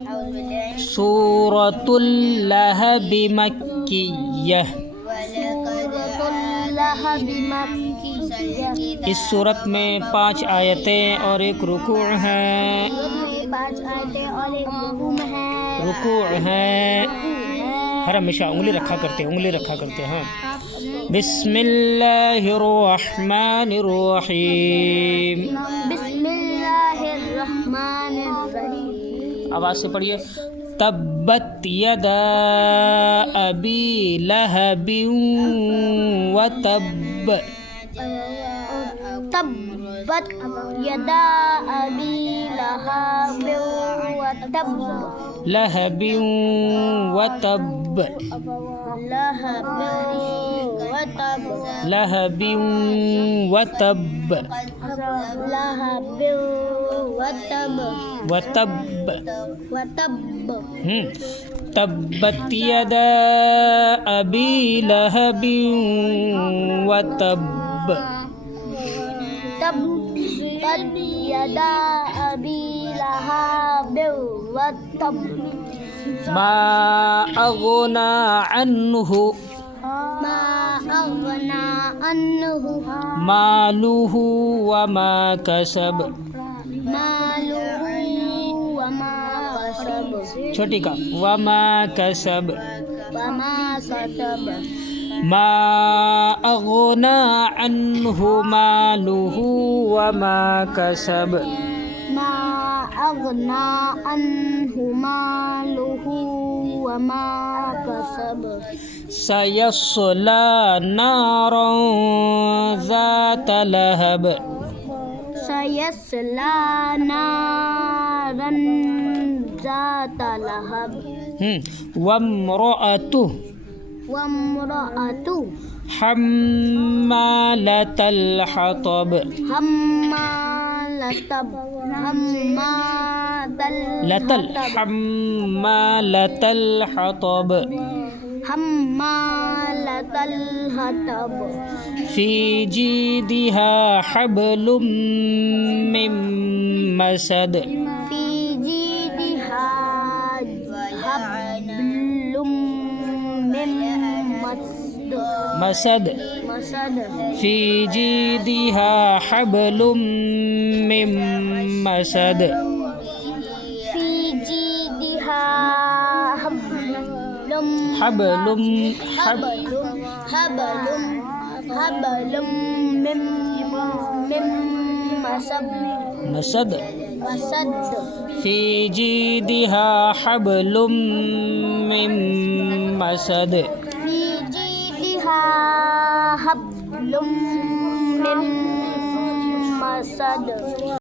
سورۃ اللہب مکیہ۔ اس صورت میں 5 آیتیں اور 1 رکوع ہیں۔ رکوع ہیں۔ ہر ہمیشہ انگلی رکھا کرتے ہیں۔ بسم اللہ الرحمن الرحیم۔ بسم اللہ الرحمن الرحیم۔ آواز سے پڑھیے۔ تبت یدا ابی لہب وتب۔ تبت یدا ابی لہب وتب۔ لہب وتب۔ لہب وتب۔ لہب وتب۔ لہب وتب۔ وتب۔ وتب۔ تبت یدا ابی لہب وتب۔ تبت یدا ابی لہب وتب۔ ما اغنی عنہ ما اغنی عنہ مالہ وما کسب۔ مالہ وما کسب۔ چھوٹی کا وما کسب۔ وما کسب۔ ما اغنی عنہ مالہ وما کسب۔ ما اغنی عنہ مالہ وما کسب۔ سیصلی نارا ذات لہب۔ سیصلی نارا ذات لہب۔ وامرأتہ وامرأتہ حمالۃ الحطب۔ حمالۃ حمالۃ الحطب۔ حمالۃ الحطب۔ فی جیدہا حبل من مسد۔ فی جیدہا حبل من مسد۔ مسد۔ فی جیدہا حبل من مسد۔ فی جیدہا حبل من مسد۔ مسد۔ فی جیدہا حبل من مسد۔ فی جیدہا حبل من مسد۔